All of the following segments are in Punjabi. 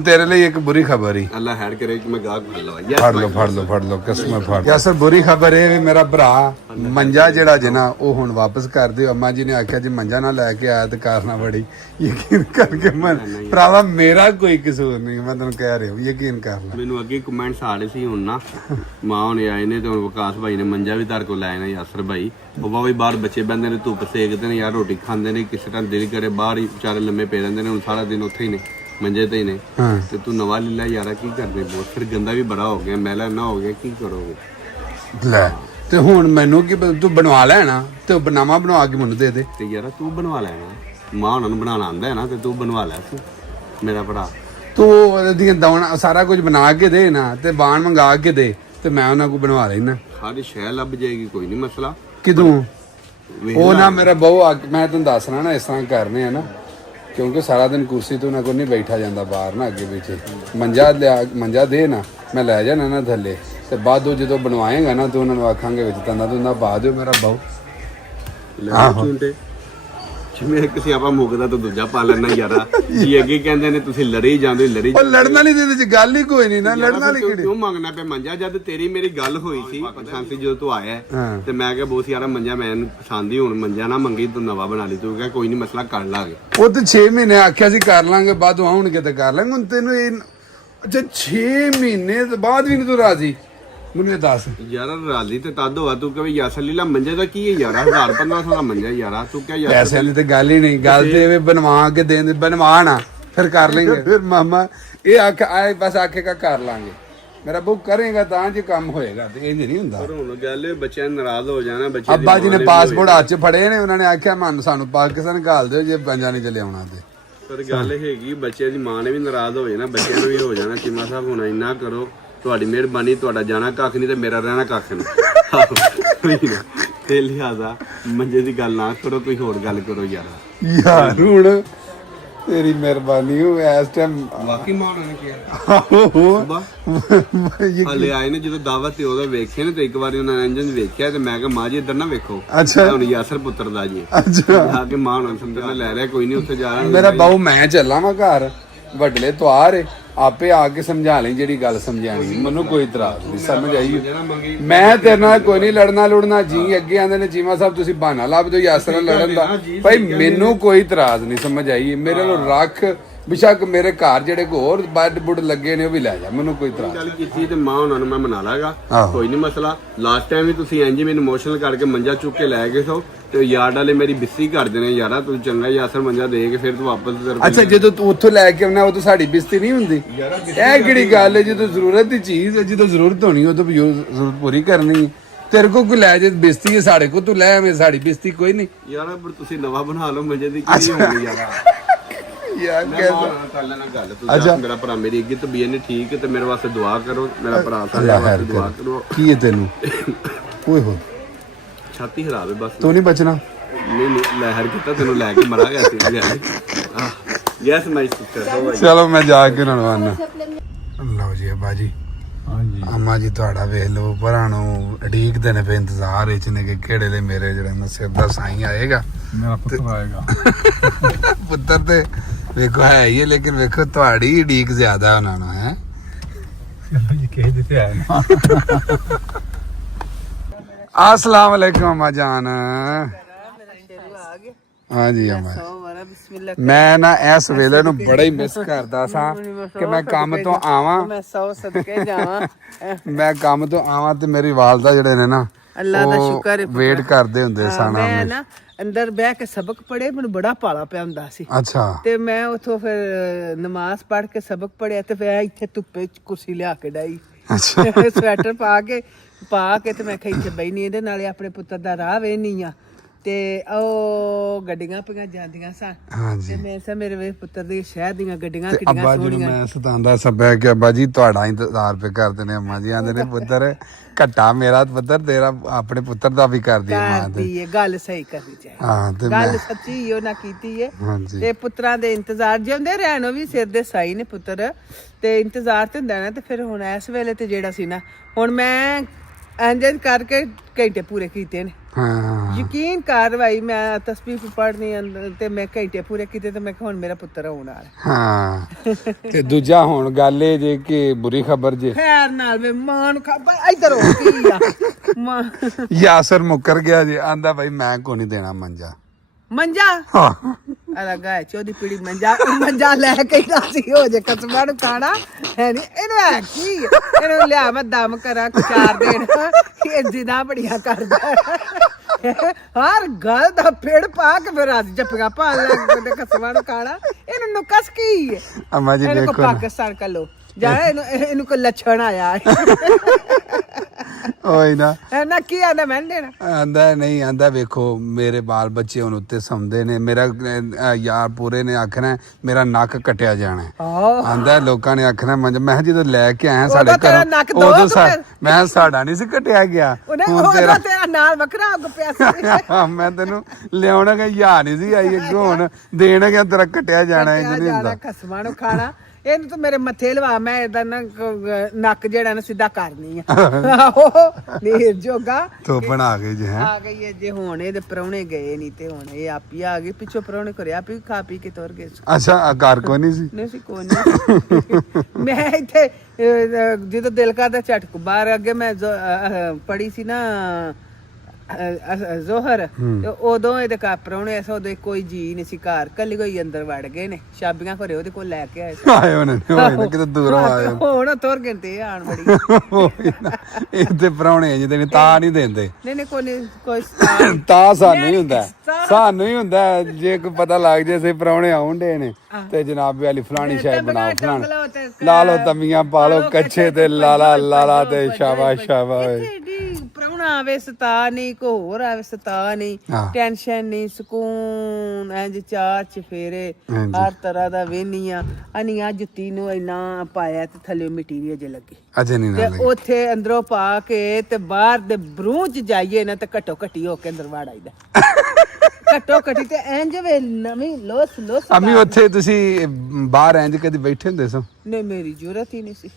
तेरे लिए एक बुरी खबर ही अल्लाह हैड करे कि मैं गाहक फड़ लवा ਫੜ ਲਓ ਕਿਸਮਤ ਫੜ ਯਾਸਰ ਬੁਰੀ ਖਬਰ ਇਹ ਵੀ ਮੇਰਾ ਭਰਾ ਮੰਜਾ ਜਿਹੜਾ ਜੇ ਨਾ ਉਹ ਹੁਣ ਵਾਪਸ ਕਰ ਦਿਓ ਅੰਮਾ ਜੀ ਨੇ ਆਖਿਆ ਜੀ ਮੰਜਾ ਨਾ ਲੈ ਕੇ ਆਇਆ ਤੇ ਕਾਰਨਾ ਬੜੀ ਯਕੀਨ ਕਰਕੇ ਮੈਂ ਭਰਾਵਾ ਮੇਰਾ ਕੋਈ ਕਸੂਰ ਨਹੀਂ ਮੈਂ ਤੈਨੂੰ ਕਹਿ ਰਿਹਾ ਯਕੀਨ ਕਰ ਲੈ ਮੈਨੂੰ ਅੱਗੇ ਕਮੈਂਟਸ ਆ ਰਹੇ ਸੀ ਹੁਣ ਨਾ ਮਾਂ ਹੁਣੇ ਆਏ ਨੇ ਤੇ ਹੁਣ ਵਿਕਾਸ ਭਾਈ ਨੇ ਮੰਜਾ ਵੀ ਧਰ ਕੋ ਲਾਇਆ ਨੇ ਯਾਸਰ ਭਾਈ ਉਹ ਬਾਬਾ ਬਾਹਰ ਬੱਚੇ ਬੰਦੇ ਨੇ ਧੁੱਪ ਸੇਕਦੇ ਨੇ ਯਾਰ ਰੋਟੀ ਖਾਂਦੇ ਨੇ ਕਿਸੇ ਟਾਈਮ ਦਿਲ ਕਰੇ ਬਾਹਰ ਹੀ ਵਿਚਾਰੇ ਲੰਮੇ ਪੈ ਰਹਿੰਦੇ ਨੇ ਹੁਣ ਸਾਰਾ ਦਿਨ ਉੱਥੇ ਹੀ ਨੇ ਮੰਜੇ ਤੇ ਹੀ ਨੇ ਤੇ ਤੂੰ ਨਵਾਂ ਲੈ ਲੈ ਯਾਰਾ ਕੀ ਕਰਦੇ ਬਹੁਤ ਫਿਰ ਗੰਦਾ ਵੀ ਬੜਾ ਹੋ ਗਿਆ ਮੈਲਾ ਨਾ ਹੋ ਗਿਆ ਕੀ ਕਰੋਗੇ ਲੈ ਤੇ ਹੁਣ ਮੈਨੂੰ ਕੀ ਤੂੰ ਬਣਵਾ ਲੈਣਾ ਤੇ ਬਣਾਵਾ ਬਣਵਾ ਕੇ ਮੈਨੂੰ ਦੇ ਦੇ ਤੇ ਯਾਰਾ ਤੂੰ ਬਣਵਾ ਲੈਣਾ ਮਾਂ ਉਹਨਾਂ ਨੂੰ ਬਣਾਉਣਾ ਆਂਦਾ ਹੈ ਨਾ ਤੇ ਤੂੰ ਬਣਵਾ ਲੈ ਤੂੰ ਮੇਰਾ ਭਰਾ ਤੂੰ ਉਹਦੀਆਂ ਦੌਣਾ ਸਾਰਾ ਕੁਝ ਬਣਾ ਕੇ ਦੇ ਨਾ ਤੇ ਬਾਣ ਮੰਗਾ ਕੇ ਦੇ ਤੇ ਮੈਂ ਉਹਨਾਂ ਕੋ ਬਣਵਾ ਲੈਣਾ ਸਾਡੀ ਸ਼ੈ ਲੱਭ ਜਾਏਗੀ ਕੋਈ ਨਹੀਂ ਮਸਲਾ ਕਿਦੋਂ ਉਹ ਨਾ ਮੇਰਾ ਬਹੁ ਮੈਂ ਤੈਨੂੰ ਦੱਸਣਾ ਨਾ ਇਸ ਤਰ੍ਹਾਂ ਕਰਨੇ ਆ ਨਾ ਕਿਉਂਕਿ ਸਾਰਾ ਦਿਨ ਕੁਰਸੀ ਤੋਂ ਨਾ ਕੋਈ ਨਹੀਂ ਬੈਠਾ ਜਾਂਦਾ ਬਾਹਰ ਨਾ ਅੱਗੇ ਪਿੱਛੇ ਮੰਜਾ ਦੇ ਨਾ ਮੈਂ ਲੈ ਜਾਣਾ ਨਾ ਥੱਲੇ ਤੇ ਬਾਅਦੋਂ ਜਦੋਂ ਬਣਵਾਏਗਾ ਨਾ ਤੂੰ ਉਹਨਾਂ ਨੂੰ ਆਖਾਂਗੇ ਵਿੱਚ ਤੰਦਾ ਤੂੰ ਨਾ ਪਾ ਦਿਓ ਮੇਰਾ ਬਹੁ ਚੁੰਡੇ ਜਿਵੇਂ ਕਿਸੇ ਆਪਾਂ ਮੁੱਕਦਾ ਤਾਂ ਦੂਜਾ ਪਾ ਲੈਣਾ ਯਾਰਾ ਜੀ ਅੱਗੇ ਕਹਿੰਦੇ ਨੇ ਤੁਸੀਂ ਲੜੇ ਜਾਂਦੇ ਲੜੀ ਉਹ ਲੜਨਾ ਨਹੀਂ ਇਹਦੇ ਚ ਗੱਲ ਹੀ ਕੋਈ ਨਹੀਂ ਨਾ ਲੜਨਾ ਨਹੀਂ ਕਿਹੜੀ ਕਿਉਂ ਮੰਗਣਾ ਪਿਆ ਮੰਜਾ ਜਦ ਤੇਰੀ ਮੇਰੀ ਗੱਲ ਹੋਈ ਸੀ ਪਸੰਦ ਸੀ ਜਦੋਂ ਤੂੰ ਆਇਆ ਤੇ ਮੈਂ ਕਿਹਾ ਬਹੁਤ ਯਾਰਾ ਮੰਜਾ ਮੈਨੂੰ ਪਸੰਦ ਹੀ ਹੁਣ ਮੰਜਾ ਨਾ ਮੰਗੀ ਤੂੰ ਨਵਾਂ ਬਣਾ ਲਈ ਤੂੰ ਕਿਹਾ ਕੋਈ ਨਹੀਂ ਮਸਲਾ ਕਰ ਲਾਂਗੇ ਉਹ ਤੇ 6 ਮਹੀਨੇ ਆਖਿਆ ਸੀ ਕਰ ਲਾਂਗੇ ਬਾਅਦੋਂ ਆਉਣਗੇ ਤੇ ਕਰ ਲਾਂਗੇ ਹੁਣ ਤੈਨੂੰ ਇਹ ਅੱਛਾ 6 ਮਹੀਨੇ ਤੋਂ ਬਾਅਦ ਵੀ ਨਹੀਂ ਤੂੰ ਰਾਜ਼ੀ ਮੈਨੂੰ ਇਹ ਦੱਸ ਯਾਰ ਰਾਜ਼ੀ ਤੇ ਤਦ ਹੋਆ ਤੂੰ ਕਹੇ ਯਾਸਰ ਲੀਲਾ ਮੰਜੇ ਦਾ ਕੀ ਹੈ ਯਾਰਾ 1500 ਦਾ ਮੰਜਾ ਯਾਰਾ ਤੂੰ ਕਿਹਾ ਯਾਰ ਪੈਸੇ ਵਾਲੀ ਤੇ ਗੱਲ ਹੀ ਨਹੀਂ ਗੱਲ ਤੇ ਇਹ ਬਣਵਾ ਕੇ ਦੇਣ ਬਣਵਾਣਾ ਫਿਰ ਕਰ ਲੈਂਗੇ ਫਿਰ ਮਾਮਾ ਇਹ ਆਖ ਆਏ ਬਸ ਆਖੇਗਾ ਕਰ ਲਾਂਗੇ ਮੇਰਾ ਬੁੱਕ ਕਰੇਗਾ ਤਾਂ ਜੇ ਕੰਮ ਹੋਏਗਾ ਤੇ ਇੰਜ ਨਹੀਂ ਹੁੰਦਾ ਪਰ ਹੁਣ ਗੱਲ ਇਹ ਬੱਚਿਆਂ ਨਾਰਾਜ਼ ਹੋ ਜਾਣਾ ਬੱਚੇ ਅੱਬਾ ਜੀ ਨੇ ਪਾਸਪੋਰਟ ਹੱਥ 'ਚ ਫੜੇ ਨੇ ਉਹਨਾਂ ਨੇ ਆਖਿਆ ਮਨ ਸਾਨੂੰ ਪਾਕਿਸਤਾਨ ਘਾਲ ਦਿਓ ਜੇ ਪੰਜਾ ਨਹੀਂ ਚੱਲੇ ਆਉਣਾ ਤੇ ਪਰ ਗੱਲ ਹੈਗੀ ਬੱਚੇ ਦੀ ਮਾਂ ਨੇ ਵੀ ਨਾਰਾਜ਼ ਹੋ ਜਾਣਾ ਬੱਚਿਆਂ ਨੂੰ ਵੀ ਹੋ ਜਾਣਾ ਚੀਮਾ ਸਾਹਿਬ ਹੁਣ ਇੰਨਾ ਕਰੋ ਤੁਹਾਡੀ ਮਿਹਰਬਾਨੀ ਤੁਹਾਡਾ ਜਾਣਾ ਕੱਖ ਨਹੀਂ ਤੇ ਮੇਰਾ ਰਹਿਣਾ ਕੱਖ ਨਹੀਂ ਤੇ ਲਿਹਾਜ਼ਾ ਮੰਜੇ ਦੀ ਗੱਲ ਨਾ ਕਰੋ ਕੋਈ ਹੋਰ ਗੱਲ ਕਰੋ ਯਾਰ ਹੁਣ ਤੇਰੀ ਮਿਹਰਬਾਨੀ ਹੋ ਇਸ ਟਾਈਮ ਵਾਕਈ ਮਾਂ ਨੇ ਕਿਹਾ ਹਲੇ ਆਏ ਨੇ ਜਦੋਂ ਦਾਵਤ ਤੇ ਉਹਦਾ ਵੇਖੇ ਨੇ ਤੇ ਇੱਕ ਵਾਰੀ ਉਹਨਾਂ ਨੇ ਇੰਜਨ ਵੇਖਿਆ ਤੇ ਮੈਂ ਕਿਹਾ ਮਾਂ ਜੀ ਇੱਧਰ ਨਾ ਵੇਖੋ ਅੱਛਾ ਹੁਣ ਯਾਸਰ ਪੁੱਤਰ ਦਾ ਜੀ ਅੱਛਾ ਆ ਕੇ ਮਾਂ ਨੂੰ ਸਮਝ ਲੈ ਰਿਹਾ ਕੋਈ ਨਹੀਂ ਉੱਥੇ ਜਾ ਰਿਹਾ ਮੇਰਾ ਬਾਊ ਮੈਂ ਚੱਲਾਂ ਵਾ ਘਰ ਵੱਡਲੇ ਤੁਆਰ ਆਪੇ ਆ ਕੇ ਸਮਝਾ ਲਈ ਜਿਹੜੀ ਗੱਲ ਸਮਝਾਣੀ ਮੈਨੂੰ ਕੋਈ ਇਤਰਾਜ਼ ਨਹੀਂ ਸਮਝ ਆਈ ਮੈਂ ਤੇਰੇ ਨਾਲ ਕੋਈ ਨਹੀਂ ਲੜਨਾ ਜੀ ਅੱਗੇ ਆਂਦੇ ਨੇ ਚੀਮਾ ਸਾਹਿਬ ਤੁਸੀਂ ਬਹਾਨਾ ਲੱਭ ਦਿਓ ਯਾਸਰ ਨਾਲ ਲੜਨ ਦਾ ਭਾਈ ਮੈਨੂੰ ਕੋਈ ਇਤਰਾਜ਼ ਨਹੀਂ ਸਮਝ ਆਈ ਮੇਰੇ ਨੂੰ ਰੱਖ ਬਿਸ਼ੱਕ ਮੇਰੇ ਘਰ ਜਿਹੜੇ ਕੋ ਹੋਰ ਬੈੱਡ ਬੁੱਡ ਲੱਗੇ ਨੇ ਉਹ ਵੀ ਲੈ ਜਾ ਮੈਨੂੰ ਕੋਈ ਇਤਰਾਜ਼ ਗੱਲ ਕੀਤੀ ਤੇ ਮਾਂ ਉਹਨਾਂ ਨੂੰ ਮੈਂ ਮਨਾ ਲਾਂਗਾ ਕੋਈ ਨਹੀਂ ਮਸਲਾ ਲਾਸਟ ਟਾਈਮ ਵੀ ਤੁਸੀਂ ਇੰਜ ਮੈਨੂੰ ਇਮੋਸ਼ਨਲ ਕਰਕੇ ਮੰਜਾ ਚੁੱਕ ਕੇ ਲੈ ਗਏ ਸੋ ਤੇ ਯਾਰ ਵਾਲੇ ਮੇਰੀ ਬਿਸਤੀ ਕਰ ਦੇਣੇ ਯਾਰਾ ਤੂੰ ਚੰਗਾ ਯਾਸਰ ਮੰਜਾ ਦੇ ਕੇ ਫਿਰ ਤੂੰ ਵਾਪਸ ਅੱਛਾ ਜਦੋਂ ਤੂੰ ਉੱਥੋਂ ਲੈ ਕੇ ਆਉਣਾ ਉਦੋਂ ਸਾਡੀ ਬਿਸਤੀ ਨਹੀਂ ਹੁੰਦੀ ਇਹ ਕਿਹੜੀ ਗੱਲ ਹੈ ਜਦੋਂ ਜ਼ਰੂਰਤ ਦੀ ਚੀਜ਼ ਜਦੋਂ ਜ਼ਰੂਰਤ ਹੋਣੀ ਉਦੋਂ ਜ਼ਰੂਰਤ ਪੂਰੀ ਕਰਨੀ ਤੇਰੇ ਕੋ ਕੋਈ ਲੈ ਜੇ ਬਿਸਤੀ ਹੈ ਸਾਡੇ ਕੋ ਤੂੰ ਲੈ ਐਵੇਂ ਸਾਡੀ ਬਿਸਤੀ ਕੋਈ ਨਹੀਂ ਯਾਰਾ ਪਰ ਤੁਸੀਂ ਨਵਾਂ ਬਣਾ ਲਓ ਮੰਜੇ ਦੀ ਕੀ ਹੋਣੀ ਯਾਰਾ ਯਾਰ ਕਰ ਲੈਣਾ ਗੱਲ ਤੂੰ ਮੇਰਾ ਭਰਾ ਮੇਰੀ ਅੱਗੇ ਤਬੀਅਤ ਨਹੀਂ ਠੀਕ ਹੈ ਤੇ ਮੇਰੇ ਵਾਸਤੇ ਦੁਆ ਕਰੋ ਮੇਰਾ ਭਰਾ ਸਾਡੇ ਵਾਸਤੇ ਦੁਆ ਕਰੋ ਕੀ ਹੈ ਤੈਨੂੰ ਓਏ ਹੋ ਛਾਤੀ ਹਰਾਵੇ ਬਸ ਤੂੰ ਨਹੀਂ ਬਚਣਾ ਨਹੀਂ ਲਹਿਰ ਕੀਤਾ ਤੈਨੂੰ ਲੈ ਕੇ ਮਰਾ ਗਿਆ ਸੀ ਯੈਸ ਮਾਈ ਸਿਸਟਰ ਚਲੋ ਮੈਂ ਜਾ ਕੇ ਉਹਨਾਂ ਨੂੰ ਆਣਾ ਲਓ ਜੀ ਬਾਜੀ ਹਾਂਜੀ ਅੰਮਾ ਜੀ ਤੁਹਾਡਾ ਵੇਖ ਲਓ ਭਰਾ ਨੂੰ ਉਡੀਕਦੇ ਨੇ ਫੇ ਇੰਤਜ਼ਾਰ ਵਿੱਚ ਨੇ ਕਿ ਕਿਹੜੇ ਲਈ ਮੇਰੇ ਜਿਹੜੇ ਨਸੀਬ ਦਾ ਸਾਈਂ ਆਏਗਾ ਮੇਰਾ ਪੁੱਤਰ ਆਏਗਾ ਪੁੱਤਰ ਤੇ ਵੇਖੋ ਹੈ ਹੀ ਲੇਕਿਨ ਵੇਖੋ ਤੁਹਾਡੀ ਉਡੀਕ ਜ਼ਿਆਦਾ ਉਹਨਾਂ ਨੂੰ ਹੈ ਜੀ ਕਹਿ ਦਿੱਤੇ ਆਏ ਨਾ अस्सलाम वालेकुम अम्मा जान हाँ जी अम्मा मैं ना इस वेले नु बड़ा ही मिस करदा सा कि मैं काम तो आवां मैं 100 सदके जावां मैं काम तो आवां ते मेरी वालदा जेड़े ने ना अल्लाह दा शुक्र है वेट करदे हुंदे सन मैं ना ਅੰਦਰ ਬਹਿ ਕੇ ਸਬਕ ਪੜ੍ਹੇ ਮੈਨੂੰ ਬੜਾ ਭਾਲਾ ਪਿਆ ਹੁੰਦਾ ਸੀ ਅੱਛਾ ਤੇ ਮੈਂ ਉਥੋਂ ਫਿਰ ਨਮਾਜ਼ ਪੜ੍ਹ ਕੇ ਸਬਕ ਪੜ੍ਹਿਆ ਤੇ ਫਿਰ ਇੱਥੇ ਧੁੱਪੇ ਕੁਰਸੀ ਲਿਆ ਕੇ ਡਾਈ ਅੱਛਾ ਸਵੈਟਰ ਪਾ ਕੇ ਤੇ ਮੈਂ ਕਿਹਾ ਇੱਥੇ ਬੈਣੀ ਇਹਦੇ ਨਾਲੇ ਆਪਣੇ ਪੁੱਤਰ ਦਾ ਰਾਹ ਵੇਹਨੀ ਆ ਤੇ ਉਹ ਗੱਡੀਆਂ ਪਈਆਂ ਜਾਂਦੀਆਂ ਸਨ ਤੇ ਮੈਂ ਸਾ ਮੇਰੇ ਵੇ ਪੁੱਤਰ ਦੇ ਸ਼ਹਿਰ ਦੀਆਂ ਗੱਡੀਆਂ ਕਿੱਡੀਆਂ ਸੋਹਣੀਆਂ ਮੈਂ ਸਤਾਂਦਾ ਸੱਬਿਆ ਕਿ ਅੱਬਾ ਜੀ ਤੁਹਾਡਾ ਇੰਤਜ਼ਾਰ ਪੇ ਕਰਦੇ ਨੇ ਅੰਮਾ ਜੀ ਆਂਦੇ ਨੇ ਪੁੱਤਰ ਘੱਟਾ ਮੇਰਾ ਪੁੱਤਰ ਤੇਰਾ ਆਪਣੇ ਪੁੱਤਰ ਦਾ ਵੀ ਕਰਦੀ ਮਾਂ ਤੇ ਗੱਲ ਸਹੀ ਕਰਨੀ ਚਾਹੀਦੀ ਹਾਂ ਤੇ ਗੱਲ ਸੱਚੀ ਉਹ ਨਾ ਕੀਤੀ ਏ ਤੇ ਪੁੱਤਰਾਂ ਦੇ ਇੰਤਜ਼ਾਰ ਜਿਉਂਦੇ ਰਹਿਣੋ ਵੀ ਸਿਰ ਦੇ ਸਾਈ ਨੇ ਪੁੱਤਰ ਤੇ ਇੰਤਜ਼ਾਰ ਤੇ ਹੁੰਦਾ ਨਾ ਤੇ ਫਿਰ ਹੁਣ ਇਸ ਵੇਲੇ ਤੇ ਜਿਹੜਾ ਸੀ ਨਾ ਹੁਣ ਮੈਂ ਇੰਜ ਕਰਕੇ ਘੰਟੇ ਪੂਰੇ ਕੀਤੇ ਨੇ। ਹਾਂ ਯਕੀਨ ਕਰ ਭਾਈ, ਮੈਂ ਤਸਬੀਹ ਪੜ੍ਹਨੀ ਅੰਦਰ ਤੇ ਮੈਂ ਘੰਟੇ ਪੂਰੇ ਕੀਤੇ ਤੇ ਮੈਂ ਕਿਹਾ ਹੁਣ ਮੇਰਾ ਪੁੱਤਰ ਆਉਣ ਵਾਲਾ। ਹਾਂ ਤੇ ਦੂਜਾ ਹੁਣ ਗੱਲ ਇਹ ਜੇ ਕਿ ਬੁਰੀ ਖਬਰ ਜੇ ਖੈਰ ਨਾਲ ਵੇ ਮਾਂ ਨੂੰ ਖਬਰ ਇੱਧਰ ਹੋ ਕੀ ਆ ਮਾਂ ਯਾਸਰ ਮੁੱਕਰ ਗਿਆ ਜੇ, ਆਂਦਾ ਭਾਈ ਮੈਂ ਕੋ ਨਹੀਂ ਦੇਣਾ ਮੰਜਾ। ਮੰਜਾ ਹਾਂ ਅਲਗਾ ਚੌਦੀ ਪੀੜੀ ਮੰਜਾ ਲੈ ਕੇ ਰਾਸੀ ਹੋ ਜੇ ਕਸਮਾਂ ਨੂੰ ਖਾਣਾ ਹੈ ਨੀ। ਇਹਨੂੰ ਹੈ ਕੀ, ਇਹਨੂੰ ਲਿਆ ਮੈਂ ਦਮ ਕਰਾਂ ਚਾਰ ਦਿਨ ਇਹ ਜਿਦਾ ਬੜੀਆਂ ਕਰਦਾ ਹਰ ਗੱਲ ਦਾ ਫੇੜ ਪਾ ਕੇ ਫਿਰ ਅੱਜ ਜੱਪੀਆਂ ਪਾ ਲੈ ਕਸਮਾਂ ਨੂੰ ਖਾਣਾ। ਇਹਨੂੰ ਨੁਕਸ ਕੀ ਹੈ? ਅਮਾ ਜੀ ਇਹਨੂੰ ਦੇਖੋ ਪਾਕਿਸਤਾਨ ਕਾ ਲੋ ਜਾ, ਇਹਨੂੰ ਕੋ ਲੱਛਣ ਆਇਆ ਓਏ ਨਾ ਨਾ ਕੀ ਆਂਦਾ ਮੈਂ ਨੀ ਦੇਣਾ। ਆਂਦਾ ਨਹੀਂ, ਆਂਦਾ ਵੇਖੋ ਮੇਰੇ ਬਾਲ ਬੱਚੇ ਹੁਣ ਉੱਤੇ ਸੌਂਦੇ ਨੇ, ਮੇਰਾ ਯਾਰ ਪੂਰੇ ਨੇ ਆਖਣਾ ਮੇਰਾ ਨੱਕ ਕੱਟਿਆ ਜਾਣਾ। ਆਂਦਾ ਲੋਕਾਂ ਨੇ ਆਖਣਾ ਮੰਜ। ਮੈਂ ਕਿਹਾ ਜਦੋਂ ਲੈ ਕੇ ਆਇਆ ਸਾਡੇ ਘਰੋਂ ਉਦੋਂ ਮੈਂ ਸਾਡਾ ਨਹੀਂ ਸੀ ਕੱਟਿਆ ਗਿਆ, ਹੁਣ ਤੇਰਾ ਨਾਲ ਵੱਖਰਾ ਅੱਗ ਪਿਆ ਸੀ। ਮੈਂ ਤੈਨੂੰ ਲਿਆਉਣਾ ਕਿ ਯਾ ਨਹੀਂ ਸੀ ਆਈ ਅੱਗੋਂ, ਹੁਣ ਦੇਣ ਗਿਆ ਤੇਰਾ ਕੱਟਿਆ ਜਾਣਾ। ਇੰਜ ਨਹੀਂ ਹੁੰਦਾ ਖਸਮਾਂ ਨੂੰ ਖਾਣਾ। ਇਹਨੂੰ ਤਾਂ ਮੇਰੇ ਮੱਥੇ ਲਵਾ, ਮੈਂ ਇਹਦਾ ਨੱਕ ਜਿਹੜਾ ਨਾ ਸਿੱਧਾ ਕਰਨੀ ਆ। ਆਹੋ ਨੀਰ ਜੋਗਾ ਤੋ ਬਣਾ ਕੇ ਜੇ ਆ ਗਈ ਜੇ। ਹੁਣ ਇਹਦੇ ਪ੍ਰਾਹੁਣੇ ਗਏ ਨਹੀਂ ਤੇ ਹੁਣ ਇਹ ਆਪੀ ਆ ਗਈ ਪਿੱਛੋਂ। ਪ੍ਰਾਹੁਣੇ ਕਰਿਆ ਆਪੀ ਖਾ ਪੀ ਕੇ ਤੁਰ ਗਏ। ਅੱਛਾ ਘਰ ਕੋਈ ਨਹੀਂ ਸੀ? ਨਹੀਂ ਸੀ ਕੋਈ ਨਹੀਂ। ਮੈਂ ਇੱਥੇ ਜਦੋਂ ਦਿਲ ਕਰਦਾ ਝਟਕ ਬਾਹਰ। ਅੱਗੇ ਮੈਂ ਪੜੀ ਸੀ ਨਾ ਜ਼ੋਹਰ, ਤੇ ਉਦੋਂ ਇਹਦੇ ਘਰ ਪ੍ਰਾਹੁਣੇ ਐਸਾ, ਉਦੋਂ ਕੋਈ ਜੀ ਨਹੀਂ ਸੀ ਘਰ, ਕੱਲੀ ਕੋਈ ਅੰਦਰ ਵੜ ਗਏ ਨੇ। ਚਾਬੀਆਂ ਘਰੇ ਉਹਦੇ ਕੋਲ ਲੈ ਕੇ ਆਏ ਸੀ। ਆਏ ਉਹਨੇ ਕਿਤੇ ਦੂਰੋਂ ਆਏ ਹੁਣ ਤੁਰ ਗਏ ਤੇ ਆਣ ਬੜੀ। ਇਹ ਤੇ ਪ੍ਰਾਹੁਣੇ ਜਿਹਦੇ ਨੇ ਤਾਂ ਨਹੀਂ ਦਿੰਦੇ। ਨਹੀਂ ਕੋਈ ਤਾਂ ਸਾਨੂੰ ਹੀ ਹੁੰਦਾ, ਸਾਨੂੰ ਹੀ ਹੁੰਦਾ ਜੇ ਕੋਈ ਪਤਾ ਲੱਗ ਜੇ ਸੇ ਪ੍ਰਾਹੁਣੇ ਆਉਂਦੇ ਨੇ ਤੇ ਜਨਾਬ ਵਾਲੀ ਫਲਾਣੀ ਸ਼ਾਇ ਬਣਾਓ, ਫਲਾਣ ਲਾ ਲਓ ਤਮੀਆਂ ਪਾ ਲਓ ਕੱਛੇ ਤੇ ਲਾਲਾ ਲਾਲਾ ਤੇ ਸ਼ਾਬਾਸ਼ ਸ਼ਾਬਾਸ਼। ਪ੍ਰਾਹੁਣਾ ਆਵੇ ਸਤਾ ਨਹੀਂ, ਕੋ ਹੋਰ ਆਵੇ ਸਤਾ ਨਹੀਂ, ਟੈਨਸ਼ਨ ਨਹੀਂ, ਸਕੂਨ ਇੰਜ ਚਾਰ ਚਫੇਰੇ ਹਰ ਤਰ੍ਹਾਂ ਦਾ ਵੇਨੀਆਂ ਅਨੀਆਂ। ਜੁੱਤੀ ਨੂੰ ਇੰਨਾ ਪਾਇਆ ਤੇ ਥੱਲੇ ਮਿੱਟੀ ਅਜੇ ਲੱਗੀ ਅਜੇ ਨਹੀਂ ਤੇ ਉੱਥੇ ਅੰਦਰੋਂ ਪਾ ਕੇ ਤੇ ਬਾਹਰ ਦੇ ਬਰੂਹ ਚ ਜਾਈਏ ਨਾ ਤੇ ਘੱਟੋ ਘੱਟੀ ਹੋ ਕੇ ਅੰਦਰ ਵੜ ਆਈਦਾ। ਘੱਟੋ ਘੱਟੀ ਤੇ ਇੰਜ ਵੇ ਨਵੀਂ ਲੋਸ ਅਮੀ ਉੱਥੇ ਤੁਸੀਂ ਬਾਹਰ ਇੰਜ ਕਦੀ ਬੈਠੇ ਹੁੰਦੇ ਸੋ? ਨਹੀਂ ਮੇਰੀ ਜ਼ਰੂਰਤ ਹੀ ਨਹੀਂ ਸੀ।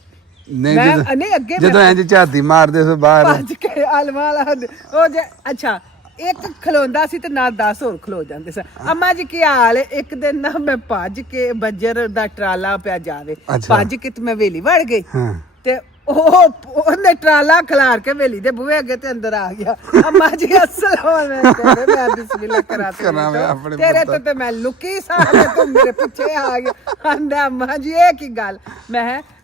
ਨਹੀਂ ਅੱਗੇ ਜਦੋਂ ਇੰਜ ਝਾਤੀ ਮਾਰਦੇ ਸੋ ਬਾਹਰ ਭੱਜ ਕੇ ਆਲਮਾਲਾ ਉਹ ਜੇ ਅੱਛਾ ਇੱਕ ਖਲੋਂਦਾ ਸੀ ਤੇ ਨਾਲ 10 ਹੋਰ ਖਲੋ ਜਾਂਦੇ ਸਨ। ਅੰਮਾ ਜੀ ਕੀ ਹਾਲ ਹੈ? ਇੱਕ ਦਿਨ ਨਾ ਮੈਂ ਭੱਜ ਕੇ ਬੱਜਰ ਦਾ ਟਰਾਲਾ ਪਿਆ ਜਾਵੇ, ਭੱਜ ਕੇ ਤੇ ਮੈਂ ਵੇਲੀ ਵੜ ਗਈ ਤੇ ਉਹਨੇ ਟਰਾਲਾ ਖਿਲਾਰ ਕੇ ਵੇਲੀ ਦੇ ਬੂਹੇ ਅੱਗੇ ਤੇ ਅੰਦਰ ਆ ਗਿਆ। ਅੰਮਾ ਜੀ ਅਸਲਾਮ ਵਾਲੇਕੁਮ। ਮੈਂ ਬਿਸਮਿਲ੍ਲਾ ਤੇਰੇ ਤੇ ਮੈਂ ਲੁਕੀ ਸਾਂ, ਤੂੰ ਮੇਰੇ ਪਿੱਛੇ ਆ ਗਿਆ। ਆਂਦਾ ਅੰਮਾ ਜੀ ਇਹ ਕੀ ਗੱਲ?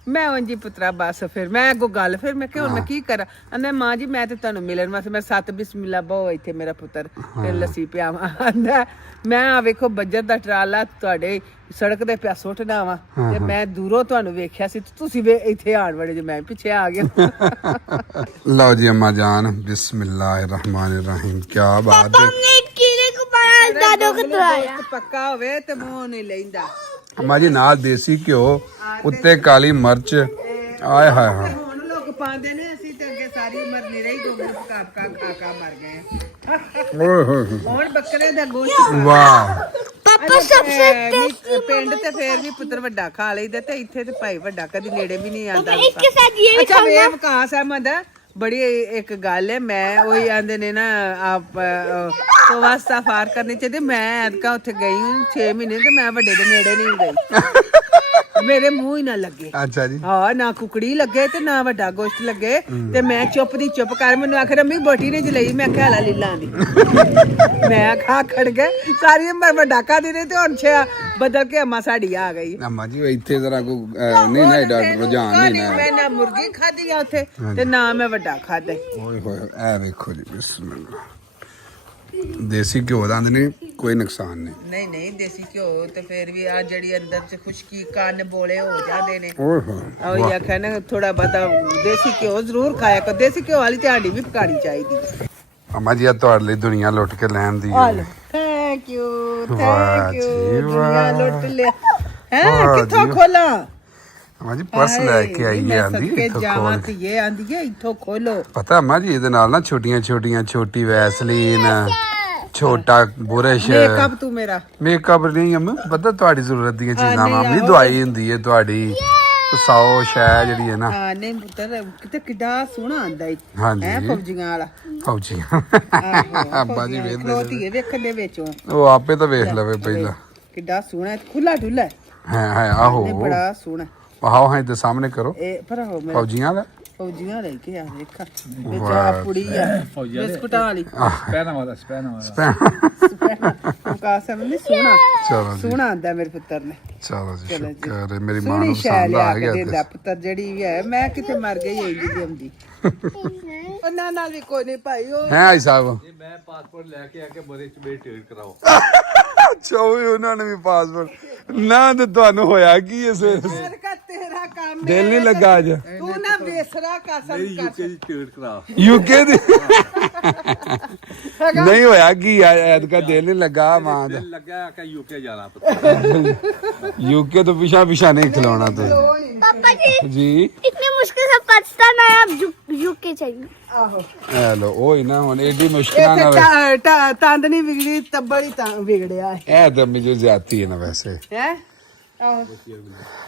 ਮੈਂ ਉਂਜੀ ਪੁੱਤਰਾ ਬਸ ਫਿਰ ਮੈਂ ਅੱਗੋਂ ਗੱਲ ਫਿਰ ਮੈਂ ਕਿਹਾ ਹੁਣ ਮੈਂ ਕੀ ਕਰਾਂ? ਆਂਦਾ ਮਾਂ ਜੀ ਮੈਂ ਤੇ ਤੁਹਾਨੂੰ ਮਿਲਣ ਵਾਸਤੇ ਮੈਂ 7 ਬਿਸਮਿਲ੍ਲਾ ਬਹੁ ਇੱਥੇ ਮੇਰਾ ਪੁੱਤਰ ਤੇ ਲੱਸੀ ਪਿਆਵਾਂ। ਆਂਦਾ ਮੈਂ ਆ ਵੇਖੋ ਬੱਜਰ ਦਾ ਟਰਾਲਾ ਤੁਹਾਡੇ ਸੜਕ ਦੇ ਪਿਆ ਸੁੱਟਣਾ ਵਾ ਤੇ ਮੈਂ ਦੂਰੋਂ ਤੁਹਾਨੂੰ ਵੇਖਿਆ ਸੀ, ਤੁਸੀਂ ਇੱਥੇ ਆਣ ਵੜੇ ਜੇ ਮੈਂ ਪਿੱਛੇ ਆ ਗਿਆ। ਲਓ ਜੀ ਅੰਮਾ ਜਾਨ ਬਿਸਮਿल्लाहिर्रहमानिर्रहीम। ਕੀ ਬਾਤ ਹੈ। ਪੱਕਾ ਹੋਵੇ ਤੇ ਮੂੰਹ ਨਹੀਂ ਲੈਂਦਾ। ਅੰਮਾ ਜੀ ਨਾਲ ਦੇਸੀ ਘਿਓ ਉੱਤੇ ਕਾਲੀ ਮਿਰਚ। ਆਏ ਹਾਏ ਹਾਏ ਹੁਣ ਲੋਕ ਪਾਉਂਦੇ ਨੇ, ਅਸੀਂ ਤੇ ਅੱਗੇ ਸਾਰੀ ਉਮਰ ਨਹੀਂ ਰਹੀ ਗੋਬਰ ਪਕਾ ਖਾ ਮਰ ਗਏ। ਓਏ ਹੋਏ ਹੁਣ ਬੱਕਰੇ ਦਾ ਗੋਸ਼ਤ ਵਾਹ। ਪਾਪਾ ਸਭ ਪਿੰਡ ਤੇ ਫੇਰ ਵੀ ਪੁੱਤਰ ਵੱਡਾ ਖਾ ਲਈਦਾ ਤੇ ਇੱਥੇ ਤੇ ਭਾਈ ਵੱਡਾ ਕਦੀ ਨੇੜੇ ਵੀ ਨਹੀਂ ਆਂਦਾ। ਅੱਛਾ ਵੇ ਵਿਕਾਸ ਅਹਿਮਦ ਬੜੀ ਇੱਕ ਗੱਲ ਹੈ, ਮੈਂ ਉਹੀ ਆਂਦੇ ਨੇ ਨਾ ਆਪ ਤੋਂ ਵਾਸਤਾ ਫਾਰ ਕਰਨੀ ਚਾਹੀਦੀ। ਮੈਂ ਅਦਕਾ ਉੱਥੇ ਗਈ 6 ਮਹੀਨੇ ਤੇ ਮੈਂ ਵੱਡੇ ਦੇ ਨੇੜੇ ਨਹੀਂ ਗਈ। ਮੇਰੇ ਮੂੰਹ ਹੀ ਨਾ ਲੱਗੇ। ਅੱਛਾ ਜੀ। ਹਾਂ ਨਾ ਕੁਕੜੀ ਲੱਗੇ ਤੇ ਨਾ ਵੱਡਾ ਗੋਸ਼ਤ ਲੱਗੇ ਤੇ ਮੈਂ ਚੁੱਪ ਦੀ ਚੁੱਪ ਕਰ। ਮੈਨੂੰ ਆਖਰ ਅੰਮੀ ਬੋਟੀ ਨੇ ਜਲਈ, ਮੈਂ ਖਿਆਲਾ ਲੀਲਾਂ ਦੀ ਮੈਂ ਖਾ ਖੜ ਗਏ। ਸਾਰੀ ਉਮਰ ਵੱਡਾ ਖਾਦੀ ਨੇ ਤੇ ਹੁਣ ਛਿਆ ਬਦਲ ਕੇ ਅੰਮਾ ਸਾਡੀ ਆ ਗਈ। ਅੰਮਾ ਜੀ ਇੱਥੇ ਜ਼ਰਾ ਕੋ ਨਹੀਂ ਨਾ ਡਾਕਟਰ ਰੁਝਾਨ ਨਹੀਂ ਨਾ। ਮੈਂ ਨਾ ਮੁਰਗੀ ਖਾਦੀ ਆ ਉੱਥੇ ਤੇ ਨਾ ਮੈਂ ਵੱਡਾ ਖਾਦਾ। ਓਏ ਹੋਏ ਐ ਵੇਖੋ ਜੀ ਬਿਸਮਿਲ੍ਲਾ। ਦੇਸੀ ਘਿਓ ਦਾ ਨੇ ਕੋਈ ਨੁਕਸਾਨ ਨਹੀਂ। ਨਹੀਂ ਦੇਸੀ ਘਿਓ ਤੇ ਫੇਰ ਵੀ ਆ ਜਿਹੜੀ ਅੰਦਰ ਚ ਖੁਸ਼ਕੀ ਕੰਨ ਬੋਲੇ ਹੋ ਜਾਂਦੇ ਨੇ। ਓਏ ਹੋਏ ਉਹ ਇਹ ਆਖਿਆ ਨਾ ਥੋੜਾ ਬਹੁਤਾ ਦੇਸੀ ਘਿਓ ਜ਼ਰੂਰ ਖਾਇਆ ਕਰ। ਦੇਸੀ ਘਿਓ ਵਾਲੀ ਤੇ ਆਂਡੀ ਵੀ ਪਕਾਣੀ ਚਾਹੀਦੀ ਹੈ। ਅੰਮਾ ਜੀ ਆ ਤੁਹਾਡੇ ਲਈ ਦੁਨੀਆ ਲੁੱਟ ਕੇ ਲੈਣ ਦੀ ਹੈ। ਥੈਂਕ ਯੂ ਵਾਹ ਜੀ ਦੁਨੀਆ ਵਾਹ। ਲੁੱਟ ਲਿਆ ਹੈ। ਕਿੱਥੋਂ ਖੋਲਾਂ? ਅੰਮਾ ਜੀ ਪਰਸ ਲੈ ਕੇ ਆਈ ਹੈ ਆਂਦੀ ਇੱਥੋਂ ਜਾਵਾਂ ਖੋਲ। ਤੇ ਇਹ ਆਂਦੀ ਹੈ ਇੱਥੋਂ ਖੋਲੋ। ਪਤਾ ਅੰਮਾ ਜੀ ਇਹਦੇ ਨਾਲ ਨਾ ਛੋਟੀਆਂ ਛੋਟੀ ਵੈਸਲੀਨ, ਛੋਟਾ ਬੁਰਸ਼, ਮੇਕਅਪ ਤੂੰ ਮੇਰਾ ਮੇਕਅਪ ਨਹੀਂ ਅੰਮਾ, ਪਤਾ ਤੁਹਾਡੀ ਜ਼ਰੂਰਤ ਦੀਆਂ ਚੀਜ਼ਾਂ ਮਾਮੀ ਦਵਾਈ ਹੁੰਦੀ ਹੈ ਤੁਹਾਡੀ। 100 ਸ਼ੈ ਜਿਹੜੀ ਹੈ ਨਾ। ਹਾਂ ਨਹੀਂ ਪੁੱਤਰ ਕਿਤੇ ਕਿੱਡਾ ਸੋਹਣਾ ਆਂਦਾ ਈ ਹਾਂਜੀ। ਹੈ ਫੌਜੀਆਂ ਵਾਲਾ ਫੌਜੀ ਆਹੋ ਅੱਬਾ ਜੀ ਵੇਖਦੇ ਨੇ। ਧੀਏ ਵੇਖਣ ਦੇ ਵਿੱਚੋਂ ਉਹ ਆਪੇ ਤਾਂ ਵੇਖ ਲਵੇ ਪਹਿਲਾਂ। ਕਿੱਡਾ ਸੋਹਣਾ ਖੁੱਲਾ ਡੁੱਲਾ ਹੈ ਆਹੋ ਨੇ ਬੜਾ ਸੋਹਣਾ। ਆਹੋ ਹਾਂ ਤੇ ਸਾਹਮਣੇ ਕਰੋ ਇਹ ਪਰ ਹੋ ਮੈਂ ਫੌਜੀਆਂ ਦਾ। ਫੌਜੀਆਂ ਲੈ ਕੇ ਆ ਵੇਖਾ ਵਿੱਚ ਆ ਕੁੜੀ ਆ ਬਿਸਕੁਟਾਂ ਵਾਲੀ ਸਪੈਨਾ ਵਾਲਾ ਕਾਸਮ ਨਹੀਂ ਸੋਹਣਾ ਚਲੋ ਜੀ ਸੋਹਣਾ ਆਂਦਾ ਮੇਰੇ ਪੁੱਤਰ ਨੇ। ਚਲੋ ਜੀ ਸ਼ੁਕਰ ਹੈ ਮੇਰੀ ਮਾਂ ਸੋਹਣੀ ਨੂੰ ਸ਼ੈ ਪਸੰਦ ਲਿਆ ਆ ਕੇ ਗਿਆ ਦਿੰਦਾ ਪੁੱਤਰ ਜਿਹੜੀ ਵੀ ਹੈ ਮੈਂ ਕਿਤੇ ਮਰ ਗਈ ਹੋਈ ਜੀ ਆਉਂਦੀ ਉਹਨਾਂ ਨਾਲ ਵੀ ਕੋਈ ਨਹੀਂ ਭਾਈ ਉਹ ਹੈ ਆਈ ਸਾਹਿਬ। ਮੈਂ ਪਾਸਪੋਰਟ ਲੈ ਕੇ ਆ ਕੇ ਬੜੇ ਚ ਮੇਰੀ ਟਿਕਟ ਕਰਾਓ। ਅੱਛਾ ਉਹਨਾਂ ਨੇ ਵੀ ਪਾਸਪੋਰਟ ਨਾ ਤੇ ਤੁਹਾਨੂੰ ਹੋਇਆ ਕੀ ਇਸ ਯਾਰ ਕਾ ਤੇਰਾ ਕੰਮ ਦਿਲ ਨਹੀਂ ਲੱਗਾ ਅੱਜ ਤੂੰ ਨਾ ਬੇਸਰਾ ਕਾਸਮ ਕਰ ਦੀ ਟਿਕਟ ਕਰਾਓ। ਯੂਕੇ ਦੀ ਨਹੀਂ ਹੋਇਆ ਕੀ ਐਤਕਾ ਦਿਲ ਨਹੀਂ ਲੱਗਾ ਮਾਂ ਦਾ। ਲੱਗਾ ਕਿ ਯੂਕੇ ਜਾਣਾ यूके तो पीछा पीछा नहीं खिलौना तो पापा जी जी इतनी मुश्किल से पाकिस्तान आया अब यूके चाहिए। ਆਹੋ हेलो ओही ना हुन एडी मुश्किल ना ਇੱਥੇ ਤੰਦ ਨਹੀਂ ਵਿਗੜੀ ਤੱਬੜੀ ਤਾਂ ਵਿਗੜਿਆ ए तो मुझे ज्यादती है ना वैसे ਹੈ ਆਹੋ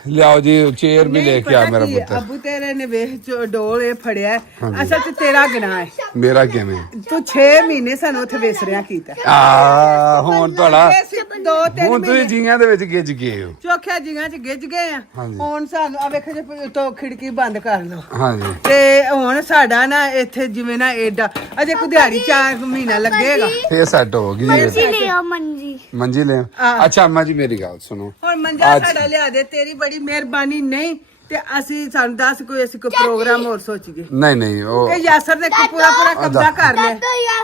लियाओ जी चेयर भी लेके आ मेरा पुत्र ਅਬੂ ਤੇਰੇ ਨੇ ਵੇਖ ਡੋਲ ਇਹ ਫੜਿਆ ਅਸਲ ਤੇ ਤੇਰਾ ਗੁਨਾਹ ਹੈ मेरा किवें ਤੂੰ 6 ਮਹੀਨੇ ਸਾਨੂੰ ਉੱਥੇ ਵੇਸਰਿਆ ਕੀਤਾ ਆ ਹੁਣ ਤੁਹਾਡਾ ਇਹ ਸਿਰਫ 2-3 ਹੁਣ ਤੁਸੀਂ ਜੀਆਂ ਦੇ ਵਿੱਚ ਗਿੱਜ ਗਏ ਹੋ ਚੋਖਿਆ ਜੀਆਂ ਚ ਗਿੱਜ ਗਏ ਆ ਹਾਂਜੀ। ਹੁਣ ਸਾਨੂੰ ਆ ਵੇਖੋ ਜੇ ਤੋਂ ਖਿੜਕੀ ਬੰਦ ਕਰ ਲਓ ਹਾਂਜੀ ਤੇ ਹੁਣ ਸਾਡਾ ਨਾ ਇੱਥੇ ਜਿਵੇਂ ਨਾ ਏਡਾ ਅਜੇ ਕੋਈ ਦਿਹਾੜੀ 4 ਮਹੀਨਾ ਲੱਗੇਗਾ ਫੇਰ ਸੈੱਟ ਹੋ ਗਈ ਜੀ मंजी ले आओ मंजी। ਮੰਜੀ ਲੈ ਅੱਛਾ ਅੰਮਾ ਜੀ ਮੇਰੀ ਗੱਲ ਸੁਣੋ ਹੁਣ ਮੰਜਾ ਸਾਡਾ ਲਿਆ ਦੇ ਤੇਰੀ ਬੜੀ ਮਿਹਰਬਾਨੀ ਨਹੀਂ ਤੇ ਅਸੀਂ ਸਾਨੂੰ ਦੱਸ ਕੋਈ ਅਸੀਂ ਕੋਈ ਪ੍ਰੋਗਰਾਮ ਹੋਰ ਸੋਚੀਏ ਨਹੀਂ ਨਹੀਂ ਉਹ ਇਹ ਯਾਸਰ ਨੇ ਪੂਰਾ ਕਬਜ਼ਾ ਕਰ ਲਿਆ दादो या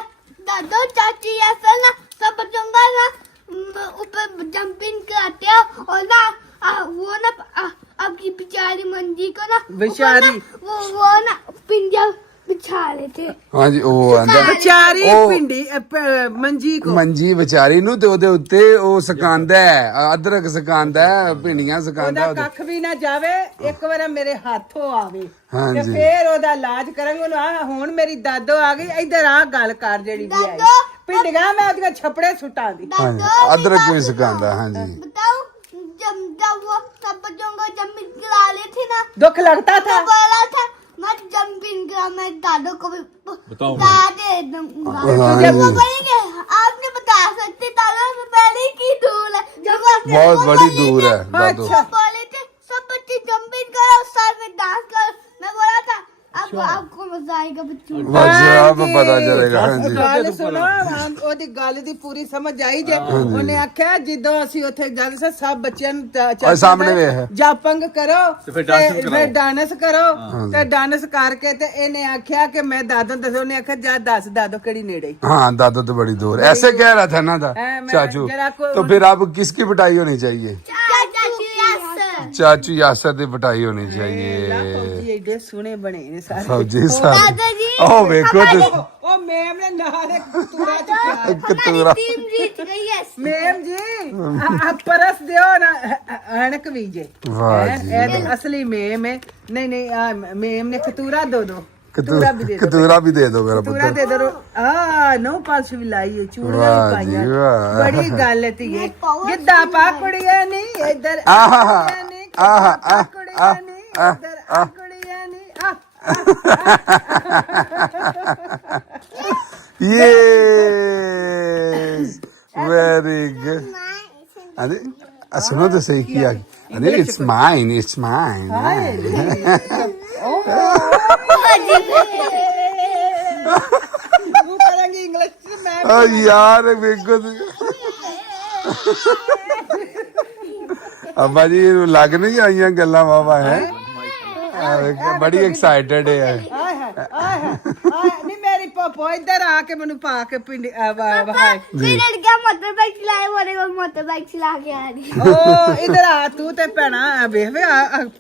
दादो चाची या फिर ना सब जंगल ना ऊपर जंपिंग कराते हैं और ना वो ना आपकी बेचारी मंजी को ना बेचारी। वो ना पिंजरा बिछा रहे थे। ਹਾਂਜੀ ਉਹ ਆਂਦਾ ਵਿਚਾਰੀ ਉਹ- ਪਿੰਡੀ ਮੰਜੀ ਕੋ ਮੰਜੀ ਵਿਚਾਰੀ ਨੂੰ ਤੇ ਉਹਦੇ ਉੱਤੇ ਉਹ ਸਕਾਂਦਾ ਹੈ ਅਦਰਕ ਸਕਾਂਦਾ ਹੈ ਭਿੰਡੀਆਂ ਸਕਾਂਦਾ ਉਹਦਾ ਕੱਖ ਵੀ ਨਾ ਜਾਵੇ ਇੱਕ ਵਾਰ ਮੇਰੇ ਹੱਥੋਂ ਆਵੇ ਤੇ ਹਾਂਜੀ। ਫੇਰ ਉਹਦਾ ਇਲਾਜ ਕਰਾਂਗੇ ਉਹਨੂੰ ਆਹ ਹੁਣ ਮੇਰੀ ਦਾਦੋ ਆ ਗਈ ਇੱਧਰ ਆ ਗੱਲ ਕਰ ਜਿਹੜੀ ਵੀ ਆਈ ਦਾਦੋ, ਪਿੰਡੀਆਂ ਮੈਂ ਉਹਦੀਆਂ ਛੱਪੜੇ ਸੁੱਟਾਂ ਦੀ ਹਾਂਜੀ ਅਦਰਕ ਵੀ ਸਕਾਂਦਾ ਹਾਂਜੀ बताओ जब वो सब जंगल जंपिंग करा रहे थे ना ਦੁੱਖ लगता था तो बोला था मैं जंपिंग करा मैं दादो को भी बताओ। बता दे दूंगा। हाँ वो जी। बोलेंगे आपने बता सकते दादा से पहले की दूर है जब वो- बहुत वो बड़ी बोले दूर थे- है दादू अच्छा। बोले थे सब बच्चे जंपिंग करो साथ में डांस करो मैं बोला था अब आपको मजा आएगा बच्चों को। ਬਸ ਆਪ ਪਤਾ ਚੱਲੇਗਾ ਹਾਂਜੀ ਗੱਲ ਸੁਣੋ ਉਹਦੀ ਗੱਲ ਦੀ ਪੂਰੀ ਸਮਝ ਆਈ ਜੇ ਉਹਨੇ ਆਖਿਆ ਜਦੋਂ ਅਸੀਂ ਉੱਥੇ ਜਾਂਦੇ ਸੀ ਸਭ ਬੱਚਿਆਂ ਨੂੰ ਉਹ ਸਾਹਮਣੇ ਵੇਖ। ਜਾਪੰਗ ਕਰੋ ਤੇ ਫਿਰ ਡਾਂਸ ਵੀ ਫਿਰ ਡਾਂਸ ਕਰੋ ਤੇ ਡਾਂਸ ਕਰਕੇ ਤੇ ਇਹਨੇ ਆਖਿਆ ਕਿ ਮੈਂ ਦਾਦੋ ਦੱਸੋ ਉਹਨੇ ਆਖਿਆ ਜਾ ਦੱਸ ਦਾਦੋ ਕਿਹੜੀ ਨੇੜੇ हाँ दादू तो बड़ी दूर ऐसे कह रहा था ना था मैं चाचू जरा को- तो फिर अब किसकी पिटाई होनी चाहिए चाचू यस चाचू यासर की पिटाई होनी चाहिए ਫੌਜੀ ਏਡੇ ਸੋਹਣੇ ਬਣੇ ਨੇ ਸਾਰੇ फौजी साहब दादाजी ओ देखो तो ਉਹ ਮੈਮ ਨੇ ਨਾਲ ਕਤੂਰਾ ਚੁੱਕਿਆ कतूरा टीम जीत गई है। ਮੈਮ ਜੀ ਆ ਪਰਸ ਦਿਓ ਨਾ ਅਣਕ ਵੀ ਜੇ ਵਾਹ ਹੈਂ, ਜੀ ਇਹ ਤਾਂ ਅਸਲੀ ਮੇਮ ਹੈ ਨਹੀਂ ਨਹੀਂ ਆ ਮੇਮ ਨੇ ਕਤੂਰਾ ਦੋ कतूरा ਵੀ ਦੇ ਦੋ कतूरा भी दे दो मेरा ਕਤੂਰਾ पुत्र ਦੇ ਦੋ ਆ ਨੋ ਪਾਲਸ਼ ਵੀ ਲਾਈ ਹੈ ਚੂੜੀਆਂ ਵੀ ਵਾਹ ਪਾਈਆਂ ਜੀ ਵਾਹ। ਬੜੀ ਗੱਲ ਹੈ ਧੀਏ ਗਿੱਧਾ ਪਾ ਕੁੜੀਆਂ ਨਹੀਂ ਇੱਧਰ ਆਹਾ, ਕੁੜੀਆਂ ਨੀ, ਆਹਾ, ਗਿੱਧਾ ਪਾ ਆਹ, ਕੁੜੀਆਂ ਨੀ, ਆਹ, ਇੱਧਰ ਆ ਕੁੜੀਆਂ ਨੀ, ਆ Yes, very good. अरे सुनो तो सही किया अरे it's mine ਤੂੰ ਕਰਾਂਗੀ ਇੰਗਲਿਸ਼ ਚ ਮੈਂ ओ यार देखो अब्बा जी लग नहीं आईया गल्ला बाबा है बड़ी एक्साइटेड है ਆਏ ਹਾਏ ਆਏ ਹਾਏ ਨਹੀਂ ਮੇਰੀ ਪਪੋ ਇੱਧਰ ਆ ਕੇ ਮੈਨੂੰ ਪਾ ਕੇ ਪਿੰਡ ਵਾਹ कोई लड़कियां मोटर बाइक चलाए बोले वो मोटर बाइक चला के आ रही। ਓ ਇਧਰ ਆ ਤੂੰ ਤੇ ਭੈਣਾ ਵੇਖ ਵੇ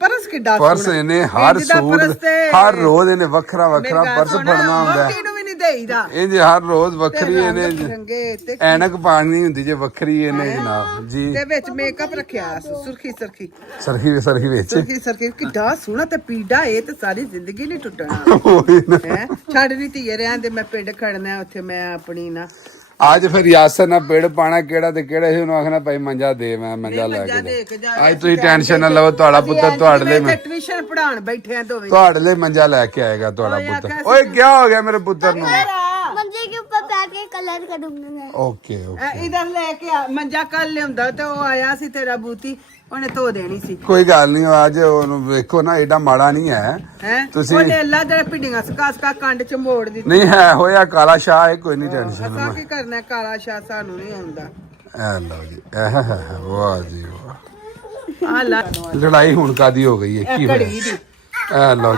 ਪਰਸ ਕਿੱਡਾ पर्स ਸੋਹਣਾ। इन्हें हर ਇੰਝ ਦਾ ਪਰਸ सूट ਤੇ हर रोज इन्हें वखरा ਮੇਰੀ वखरा ਗੱਲ पर्स ਸੁਣ, फड़ना ਹੁੰਦਾ ਵਹੁਟੀ ਨੂੰ ਵੀ ਨਹੀਂ ਦੇਈਦਾ इंज हर रोज वखरी ਤੇ इन्हें ਰੰਗ ਬਿਰੰਗੇ ਤੇ ਐਨਕ ਪਾਣੀ ਹੁੰਦੀ ਜੇ ਵੱਖਰੀ ਇਹਨੇ ਜਨਾਬ ਜੀ ਤੇ ਵਿੱਚ ਮੇਕਅਪ ਰੱਖਿਆ ਸੁਰਖੀ ਸਰਖੀ ਸਰਖੀ ਵਿੱਚ ਸਰਖੀ ਕਿੱਡਾ ਸੋਹਣਾ ਤੇ ਪੀੜਾ ਇਹ ਤੇ ਸਾਰੀ ਜ਼ਿੰਦਗੀ ਨਹੀਂ ਟੁੱਟਣਾ ਉਹੀ ਨਾ। ਹੈ ਛੱਡ ਨਹੀਂ ਧੀਏ ਰਿਆਂ ਦੇ ਮੈਂ ਪਿੰਡ ਖੜਨਾ ਉੱਥੇ ਮੈਂ ਆਪਣੀ ਨਾ ਅੱਜ ਫਿਰ ਯਾਸਰ ਨਾਲ ਪੇੜ ਪਾਣਾ ਕਿਹੜਾ ਤੇ ਕਿਹੜਾ ਸੀ ਉਹਨੂੰ ਆਖਣਾ ਭਾਈ ਮੰਜਾ ਦੇ ਮੈਂ ਮੰਜਾ ਲੈ ਕੇ ਜਾ ਅੱਜ ਤੁਸੀਂ ਟੈਨਸ਼ਨ ਨਾ ਲਵੋ ਤੁਹਾਡਾ ਪੁੱਤਰ ਤੁਹਾਡੇ ਲਈ ਮੈਂ ਟਿਊਸ਼ਨ ਪੜਾਉਣ ਬੈਠੇ ਆ ਦੋਵੇਂ ਤੁਹਾਡੇ ਲਈ ਮੰਜਾ ਲੈ ਕੇ ਆਏਗਾ ਤੁਹਾਡਾ ਪੁੱਤਰ ਓਏ ਕੀ ਹੋ ਗਿਆ ਮੇਰੇ ਪੁੱਤਰ ਨੂੰ मंजे के ऊपर बैठ के कलर करूंगी मैं ਓਕੇ ਓਕੇ ਇਧਰ ਲੈ ਕੇ ਆ ਮੰਜਾ ਕੱਲ ਲਿਆਉਂਦਾ ਤੇ ਉਹ ਆਇਆ ਸੀ ਤੇਰਾ ਬੂਤੀ ਉਹਨੇ ਧੋ ਦੇਣੀ ਸੀ ਕੋਈ ਗੱਲ ਨਹੀਂ ਅੱਜ ਉਹਨੂੰ ਵੇਖੋ ਨਾ ਏਡਾ ਮਾੜਾ ਨਹੀਂ ਹੈ ਹੈ ਤੁਸੀਂ- ਉਹਨੇ ਅੱਲਾ ਦੇ ਪਿੰਡੀਆਂ ਸਕਾ ਕੰਡ ਚ ਮੋੜ ਦਿੱਤੀ ਨਹੀਂ ਹੈ ਹੋਇਆ ਕਾਲਾ ਸ਼ਾਹ ਹੈ ਕੋਈ ਨਹੀਂ ਟੈਨਸ਼ਨ ਅਸਾਂ ਕੀ ਕਰਨਾ ਕਾਲਾ ਸ਼ਾਹ ਸਾਨੂੰ ਨਹੀਂ ਆਉਂਦਾ ਐ ਲਓ ਜੀ ਵਾਹ ਜੀ ਵਾਹ ਆ ਲੈ ਲੜਾਈ ਹੁਣ ਕਾਦੀ ਹੋ ਗਈ ਹੈ ਕੀ ਘੜੀ ਹੋਇਆ ਦੀ ਐ ਲਓ